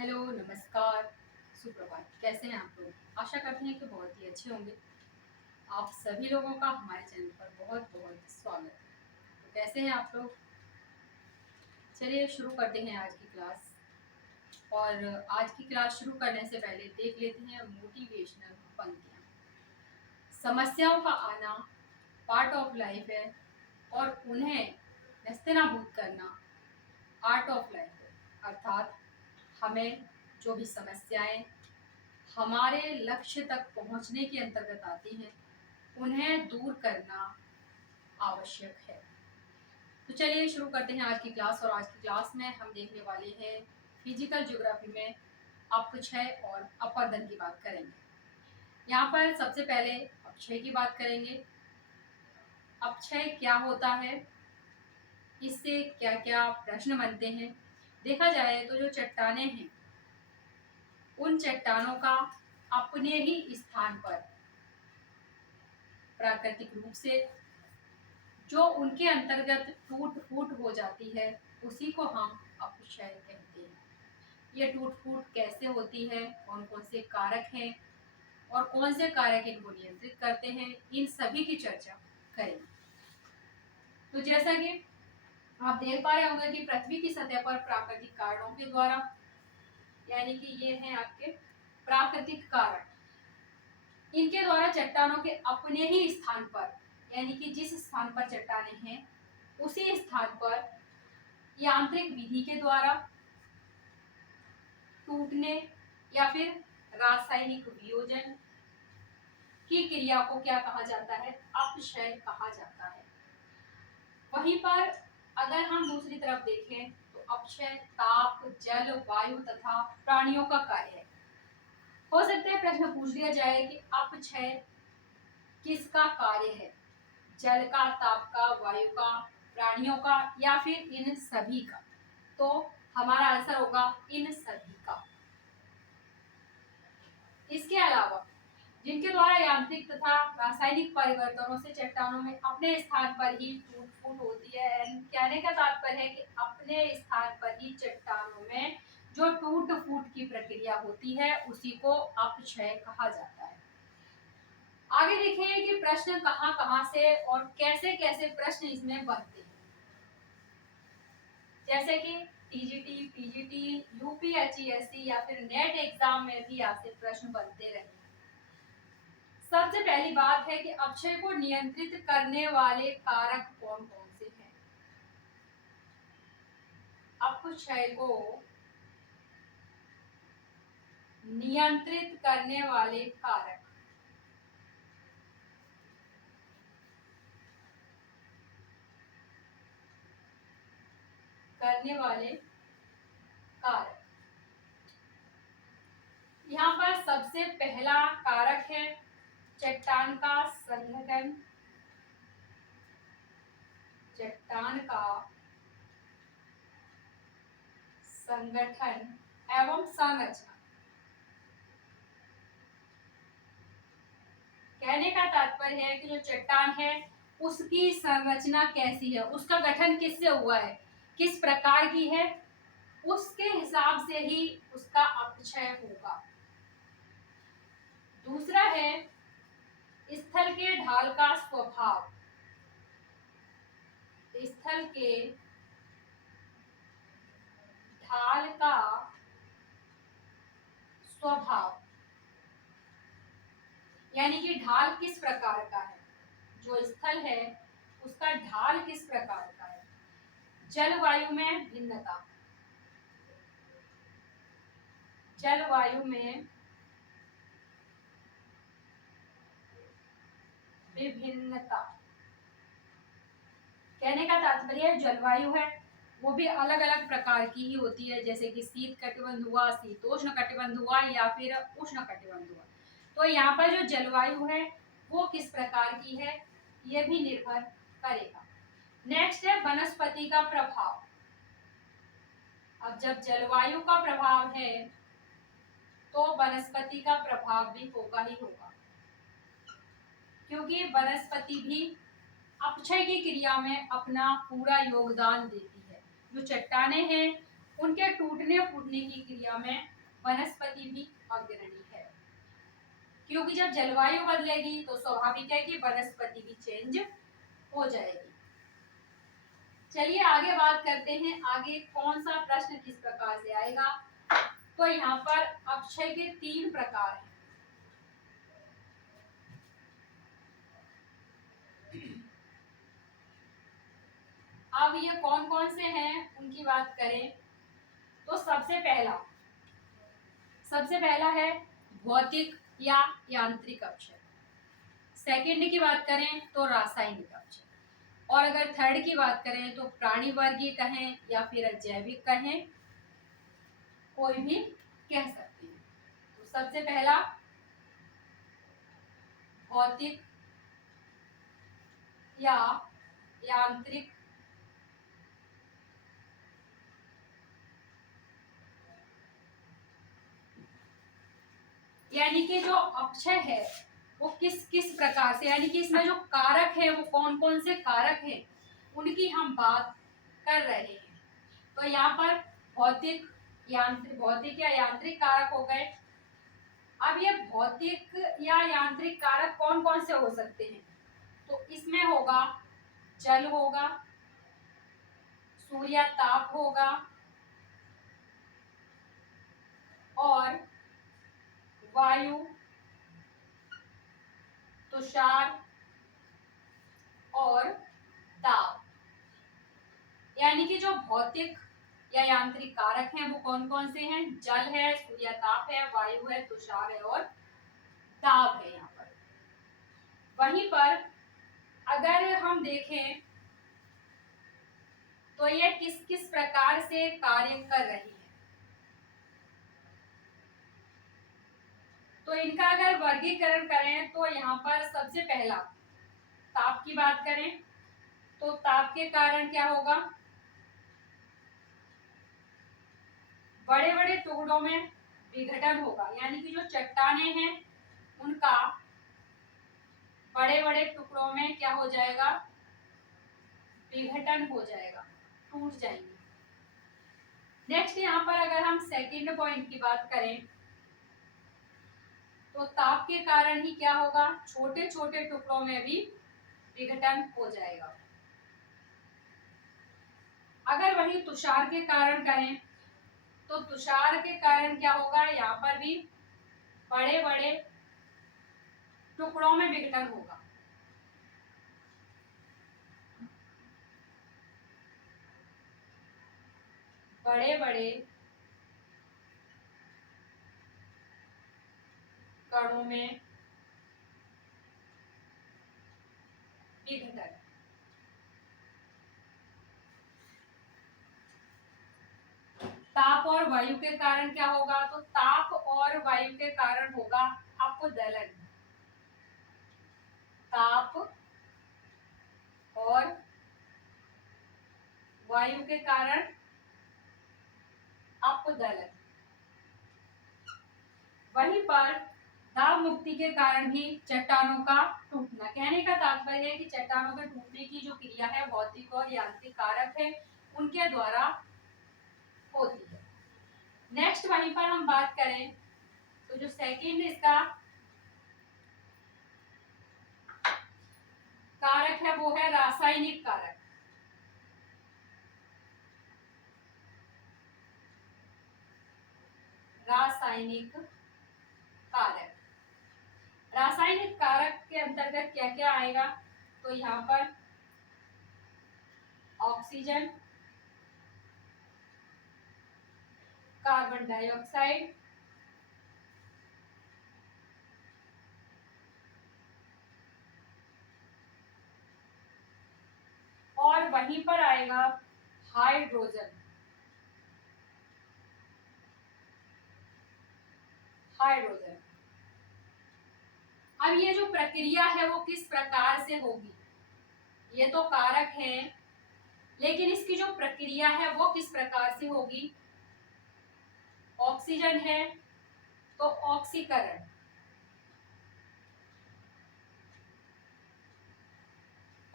Hello, नमस्कार, सुप्रभात। कैसे हैं आप लोग? आशा करते हैं कि बहुत ही अच्छे होंगे। आप सभी लोगों का हमारे चैनल पर बहुत-बहुत स्वागत है। तो कैसे हैं आप लोग? चलिए शुरू करते हैं आज की क्लास। और आज की क्लास शुरू करने से पहले देख लेते हैं मोटिवेशनल पंक्तियाँ। समस्याओं का आना पार्ट ऑफ लाइफ है और उन्हें नस्तेनाबूद करना आर्ट ऑफ लाइफ है। अर्थात हमें जो भी समस्याएं हमारे लक्ष्य तक पहुंचने के अंतर्गत आती हैं, उन्हें दूर करना आवश्यक है। तो चलिए शुरू करते हैं आज की क्लास। और आज की क्लास में हम देखने वाले हैं फिजिकल ज्योग्राफी में अपक्षय और अपवर्तन की बात करेंगे। यहाँ पर सबसे पहले अपक्षय की बात करेंगे। अपक्षय क्या होता है, इससे क्या क्या प्रश्न बनते हैं। देखा जाए तो जो चट्टानें हैं, उन चट्टानों का अपने ही स्थान पर प्राकृतिक रूप से जो उनके अंतर्गत टूट फूट हो जाती है, उसी को हम अपक्षय कहते हैं। ये टूट फूट कैसे होती है, कौन कौन से कारक हैं और कौन से कारक इनको नियंत्रित करते हैं, इन सभी की चर्चा करेंगे। तो जैसा कि आप देख पा रहे होंगे कि पृथ्वी की सतह पर प्राकृतिक कारणों के द्वारा, यानी कि ये हैं आपके प्राकृतिक कारण, इनके द्वारा चट्टानों के अपने ही स्थान पर, यानी कि जिस स्थान पर चट्टानें हैं उसी स्थान पर यांत्रिक विधि के द्वारा टूटने या फिर रासायनिक वियोजन की क्रिया को क्या कहा जाता है? अपक्षय कहा जाता है। वहीं पर अगर हम दूसरी तरफ देखें तो अपक्षय ताप, जल, वायु तथा प्राणियों का कार्य है। हो सकता है प्रश्न पूछ लिया जाए कि अपक्षय किसका कार्य है? जल का, ताप का, वायु का, प्राणियों का या फिर इन सभी का? तो हमारा आंसर होगा इन सभी का। इसके अलावा जिनके द्वारा यांत्रिक तथा रासायनिक परिवर्तनों से चट्टानों में अपने स्थान पर ही टूट फूट होती है। कहने का तात्पर्य है कि अपने स्थान पर ही चट्टानों में जो टूट फूट की प्रक्रिया होती है, उसी को अपक्षय कहा जाता है। आगे देखें कि प्रश्न कहां कहां से और कैसे कैसे प्रश्न इसमें बनते हैं। जैसे कि टीजीटी, पीजीटी, यूपीएचईएससी या फिर नेट एग्जाम में भी आपसे प्रश्न बनते रहे। सबसे पहली बात है कि अपक्षय को नियंत्रित करने वाले कारक कौन कौन से हैं? अपक्षय को नियंत्रित करने वाले कारक, करने वाले कारक, यहाँ पर सबसे पहला कारक है चट्टान का संघटन, चट्टान का संगठन एवं संरचना। कहने का तात्पर्य है कि जो चट्टान है उसकी संरचना कैसी है, उसका गठन किससे हुआ है, किस प्रकार की है, उसके हिसाब से ही उसका अपक्षय होगा। दूसरा है स्थल के ढाल का स्वभाव, स्थल के ढाल का स्वभाव, यानी कि ढाल किस प्रकार का है, जो स्थल है उसका ढाल किस प्रकार का है। जलवायु में भिन्नता, जलवायु में विभिन्नता। कहने का तात्पर्य जलवायु है वो भी अलग अलग प्रकार की ही होती है, जैसे कि शीत कटिबंध हुआ, शीतोष्ण कटिबंध हुआ या फिर उष्ण कटिबंध हुआ। तो यहाँ पर जो जलवायु है वो किस प्रकार की है, ये भी निर्भर करेगा। नेक्स्ट है वनस्पति का प्रभाव। अब जब जलवायु का प्रभाव है तो वनस्पति का प्रभाव भी होगा ही होगा, क्योंकि वनस्पति भी अपक्षय की क्रिया में अपना पूरा योगदान देती है। जो चट्टानें हैं उनके टूटने फूटने की क्रिया में वनस्पति भी अग्रणी है, क्योंकि जब जलवायु बदलेगी तो स्वाभाविक है कि वनस्पति भी चेंज हो जाएगी। चलिए आगे बात करते हैं, आगे कौन सा प्रश्न किस प्रकार से आएगा। तो यहाँ पर अक्षय के 3 प्रकार हैं। अब ये कौन कौन से हैं उनकी बात करें तो सबसे पहला है भौतिक या यांत्रिक अक्षय। सेकंड की बात करें तो रासायनिक अक्षय, और अगर थर्ड की बात करें तो प्राणी वर्गीय कहें या फिर जैविक कहें, कोई भी कह सकते हैं। तो सबसे पहला भौतिक या यांत्रिक यानी कि जो अक्षय है वो किस किस प्रकार से, यानी कि इसमें जो कारक है वो कौन कौन से कारक हैं उनकी हम बात कर रहे हैं। तो यहाँ पर भौतिक या यांत्रिक कारक हो गए। अब ये भौतिक या यांत्रिक कारक कौन कौन से हो सकते हैं, तो इसमें होगा जल होगा, सूर्य ताप होगा, और वायु, तुषार और ताप। यानी कि जो भौतिक या यांत्रिक कारक हैं वो कौन कौन से हैं, जल है, सूर्य ताप है, वायु है, तुषार है और ताप है। यहाँ पर वहीं पर अगर हम देखें तो ये किस किस प्रकार से कार्य कर रही है, तो इनका अगर वर्गीकरण करें तो यहाँ पर सबसे पहला ताप की बात करें तो ताप के कारण क्या होगा, बड़े बड़े टुकड़ों में विघटन होगा। यानी कि जो चट्टानें हैं उनका बड़े बड़े टुकड़ों में क्या हो जाएगा, विघटन हो जाएगा, टूट जाएंगे। नेक्स्ट यहाँ पर अगर हम सेकंड पॉइंट की बात करें तो ताप के कारण ही क्या होगा, छोटे छोटे टुकड़ों में भी विघटन हो जाएगा। अगर वही तुषार के कारण करें तो तुषार के कारण क्या होगा, यहाँ पर भी बड़े बड़े टुकड़ों में विघटन होगा। बड़े बड़े कणों में विघटन। ताप और वायु के कारण क्या होगा, तो ताप और वायु के कारण होगा अपदलन। ताप और वायु के कारण अपदलन। वहीं पर दाब मुक्ति के कारण भी चट्टानों का टूटना। कहने का तात्पर्य है कि चट्टानों के टूटने की जो क्रिया है भौतिक और यांत्रिक कारक है उनके द्वारा होती है। नेक्स्ट वहीं पर हम बात करें तो जो सेकंड इसका कारक है वो है रासायनिक कारक। रासायनिक कारक, रासायनिक कारक के अंतर्गत क्या क्या आएगा, तो यहाँ पर ऑक्सीजन, कार्बन डाइऑक्साइड, और वहीं पर आएगा हाइड्रोजन। हाइड्रोजन। अब ये जो प्रक्रिया है वो किस प्रकार से होगी, ये तो कारक है लेकिन इसकी जो प्रक्रिया है वो किस प्रकार से होगी। ऑक्सीजन है तो ऑक्सीकरण,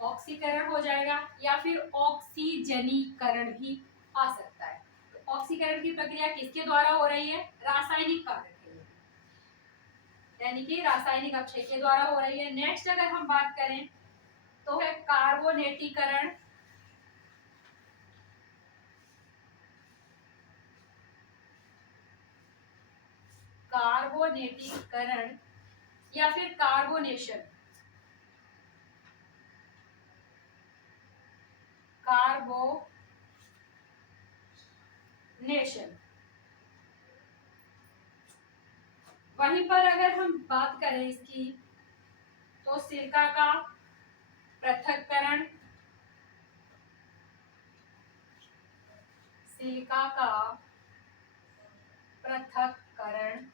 ऑक्सीकरण हो जाएगा या फिर ऑक्सीजनीकरण भी आ सकता है। तो ऑक्सीकरण की प्रक्रिया किसके द्वारा हो रही है? रासायनिक कारक है, यानी कि रासायनिक अपक्षय के द्वारा हो रही है। नेक्स्ट अगर हम बात करें तो है कार्बोनेटीकरण। कार्बोनेटीकरण या फिर कार्बोनेशन। कार्बोनेशन। वहीं पर अगर हम बात करें इसकी तो सिरका का पृथक्करण, सिलिका का पृथक्करण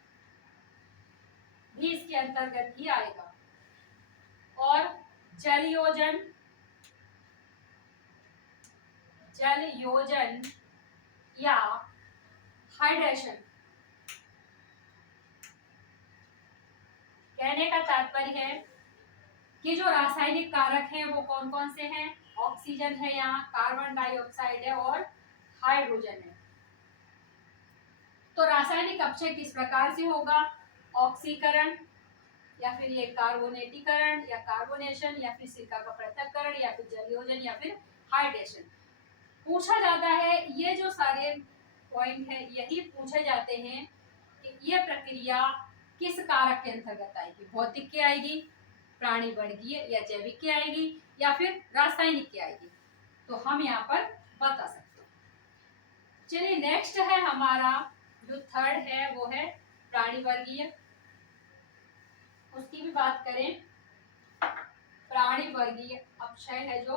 भी इसके अंतर्गत ही आएगा। और जल योजन, जल योजन या हाइड्रेशन। कहने का तात्पर्य है कि जो रासायनिक कारक हैं वो कौन कौन से हैं? ऑक्सीजन है, यहाँ कार्बन डाइऑक्साइड है और हाइड्रोजन है। तो रासायनिक अपक्षय किस प्रकार से होगा? ऑक्सीकरण या फिर ये कार्बोनेटीकरण या कार्बोनेशन या फिर सिरका का पृथक्करण या फिर जलयोजन या फिर हाइड्रेशन। पूछा जाता है, ये जो सारे पॉइंट है यही पूछे जाते हैं कि ये प्रक्रिया किस कारक के अंतर्गत आएगी? भौतिक के आएगी, प्राणी वर्गीय या जैविक के आएगी या फिर रासायनिक के आएगी? तो हम यहाँ पर बता सकते हैं। चलिए नेक्स्ट है हमारा जो थर्ड है वो है प्राणी वर्गीय। उसकी भी बात करें, प्राणी वर्गीय अपक्षय है जो,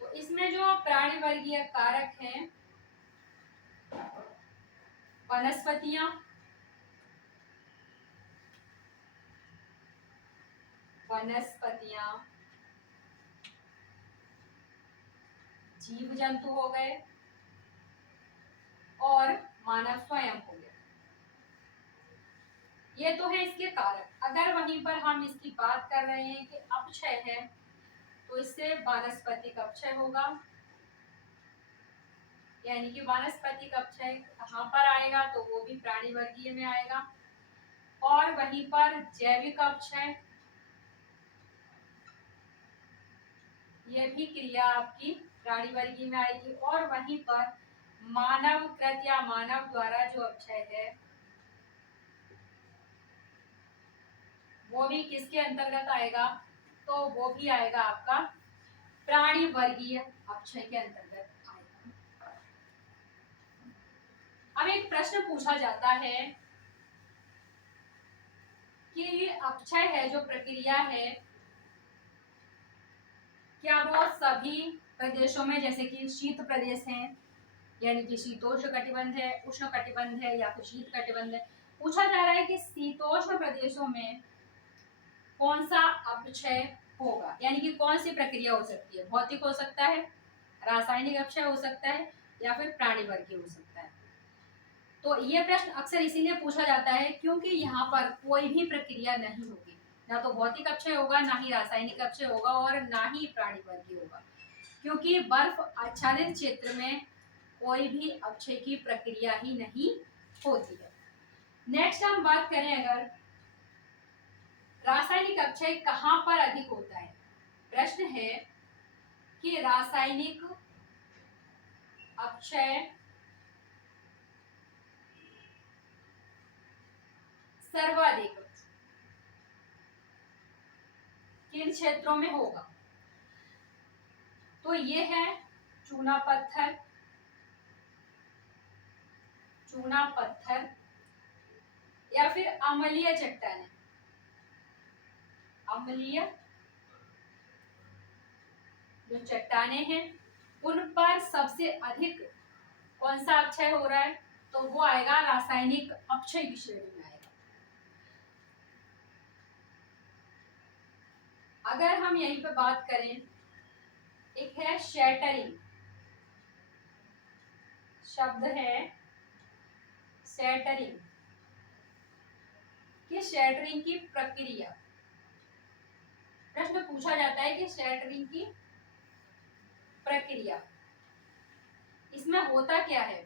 तो इसमें जो प्राणी वर्गीय कारक हैं वनस्पतियां, जीव जंतु हो गए और मानव स्वयं हो गया। ये तो है इसके कारक। अगर वहीं पर हम इसकी बात कर रहे हैं कि अपक्षय है तो इससे वानस्पतिक अपक्षय होगा, यानी कि वानस्पतिक अपक्षय कहाँ पर आएगा? तो वो भी प्राणी वर्गीय में आएगा। और वहीं पर जैविक अपक्षय, ये भी क्रिया आपकी प्राणी वर्गीय में आएगी। और वहीं पर मानव कृत या मानव द्वारा जो अपक्षय है वो भी किसके अंतर्गत आएगा? तो वो भी आएगा आपका प्राणी वर्गीय अपक्षय के अंतर्गत आएगा। अब एक प्रश्न पूछा जाता है कि ये अपक्षय है जो प्रक्रिया है, क्या वो सभी प्रदेशों में, जैसे कि शीत प्रदेश हैं, यानी कि शीतोष्ण कटिबंध है, उष्ण कटिबंध है या फिर शीत कटिबंध है, पूछा जा रहा है कि शीतोष्ण प्रदेशों में कौन सा अपक्षय होगा, यानी कि कौन सी प्रक्रिया हो सकती है? भौतिक हो सकता है, रासायनिक अपक्षय हो सकता है या फिर प्राणी वर्गीय हो सकता है। तो ये प्रश्न अक्सर इसीलिए पूछा जाता है क्योंकि यहाँ पर कोई भी प्रक्रिया नहीं होगी, ना तो भौतिक अपक्षय होगा, ना ही रासायनिक अपक्षय होगा और ना ही प्राणी वर्गीय होगा, क्योंकि बर्फ आच्छादित क्षेत्र में कोई भी अपक्षय की प्रक्रिया ही नहीं होती है। नेक्स्ट हम बात करें अगर रासायनिक अपक्षय कहाँ पर अधिक होता है? प्रश्न है कि रासायनिक अपक्षय सर्वाधिक किन क्षेत्रों में होगा? तो ये है चूना पत्थर, चूना पत्थर या फिर अम्लीय चट्टानें। अम्लीय जो चट्टानें हैं उन पर सबसे अधिक कौन सा अपक्षय हो रहा है? तो वो आएगा रासायनिक अपक्षय की श्रेणी में आएगा। अगर हम यहीं पे बात करें, एक है शैटरिंग, शब्द है शैटरिंग, कि शैटरिंग की प्रक्रिया, प्रश्न पूछा जाता है कि शैटरिंग की प्रक्रिया, इसमें होता क्या है?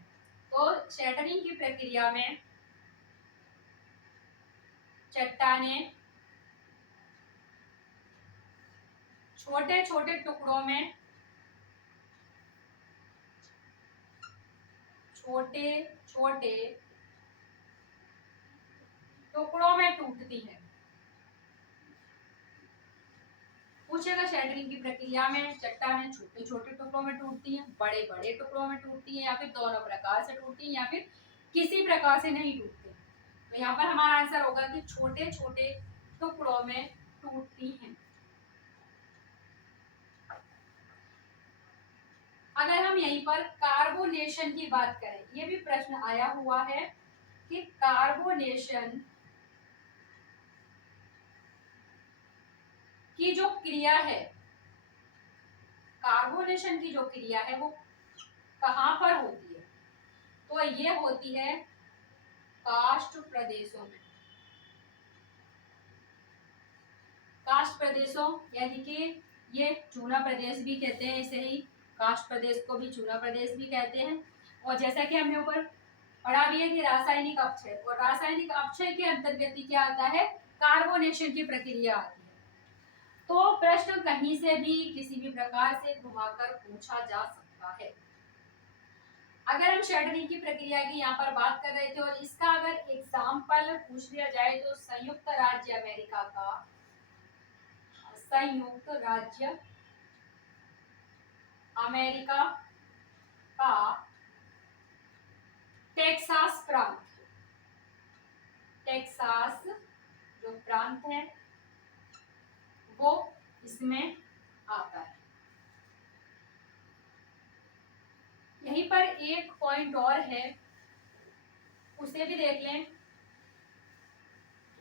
तो शैटरिंग की प्रक्रिया में चट्टानें छोटे छोटे टुकड़ों में छोटे छोटे टुकड़ों में टूटती है। पूछेगा शैटरिंग की प्रक्रिया में चट्टानें छोटे छोटे टुकड़ों में टूटती हैं, बड़े बड़े टुकड़ों में टूटती हैं, या फिर दोनों प्रकार से टूटती हैं, या फिर किसी प्रकार से नहीं टूटती। तो यहाँ पर हमारा आंसर होगा कि छोटे छोटे टुकड़ों में टूटती हैं। अगर हम यहीं पर कार्बोनेशन की बात करें, ये भी प्रश्न आया हुआ है कि कार्बोनेशन की जो क्रिया है, कार्बोनेशन की जो क्रिया है वो कहां पर होती है? तो ये होती है काष्ठ प्रदेशों में। काष्ठ प्रदेशों यानी कि ये चूना प्रदेश भी कहते हैं, इसे ही काष्ठ प्रदेश को भी चूना प्रदेश भी कहते हैं। और जैसा कि हमने ऊपर पढ़ा भी है कि रासायनिक अपक्षय, और रासायनिक अपक्षय के अंतर्गत क्या आता है? कार्बोनेशन की प्रक्रिया आती है। तो प्रश्न कहीं से भी किसी भी प्रकार से घुमाकर पूछा जा सकता है। अगर हम शैटरिंग की प्रक्रिया की यहाँ पर बात कर रहे थे और इसका अगर एग्जाम्पल पूछ लिया जाए तो संयुक्त राज्य अमेरिका का, संयुक्त राज्य अमेरिका का टेक्सास प्रांत, टेक्सास जो प्रांत है वो इसमें आता है। यहीं पर एक पॉइंट और है, उसे भी देख लें।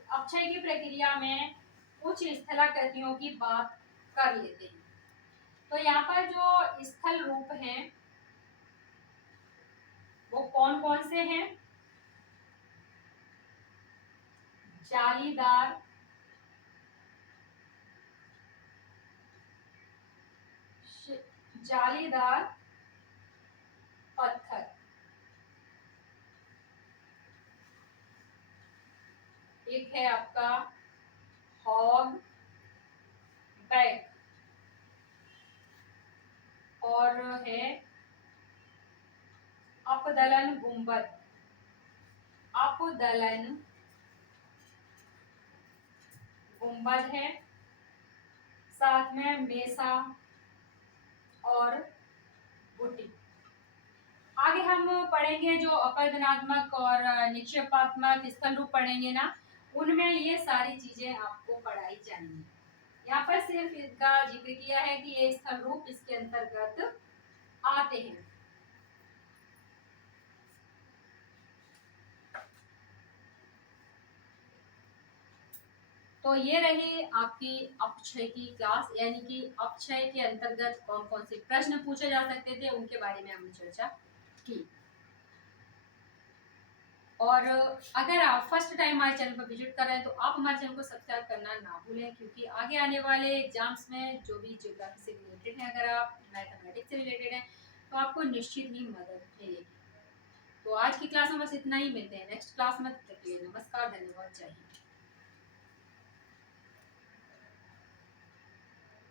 अपक्षय की प्रक्रिया में कुछ स्थलाकृतियों की बात कर लेते हैं। तो यहाँ पर जो स्थल रूप हैं वो कौन कौन से हैं? जालीदार, जालीदार पत्थर, एक है आपका हॉग बैक, और है अपदलन गुंबद, अपदलन गुंबद है, साथ में मेसा और बुटी। आगे हम पढ़ेंगे जो अपरदनात्मक और निक्षेपात्मक स्थल रूप पढ़ेंगे ना, उनमें ये सारी चीजें आपको पढ़ाई जाएंगी। यहाँ पर सिर्फ इसका जिक्र किया है कि ये स्थल रूप इसके अंतर्गत आते हैं। तो ये रही आपकी अपक्षय की क्लास, यानी कि अपक्षय के अंतर्गत कौन कौन से प्रश्न पूछे जा सकते थे उनके बारे में हमने चर्चा की। और अगर आप फर्स्ट टाइम हमारे चैनल पर विजिट कर रहे हैं तो आप हमारे चैनल को सब्सक्राइब करना ना भूलें, क्योंकि आगे आने वाले एग्जाम्स में जो भी ज्योग्राफी से रिलेटेड है, अगर आप मैथमेटिक्स से रिलेटेड हैं तो आपको निश्चित ही मदद मिलेगी। तो आज की क्लास में बस इतना ही, मिलते हैं नेक्स्ट क्लास में। तब तक के लिए नमस्कार, धन्यवाद, जय हिंद।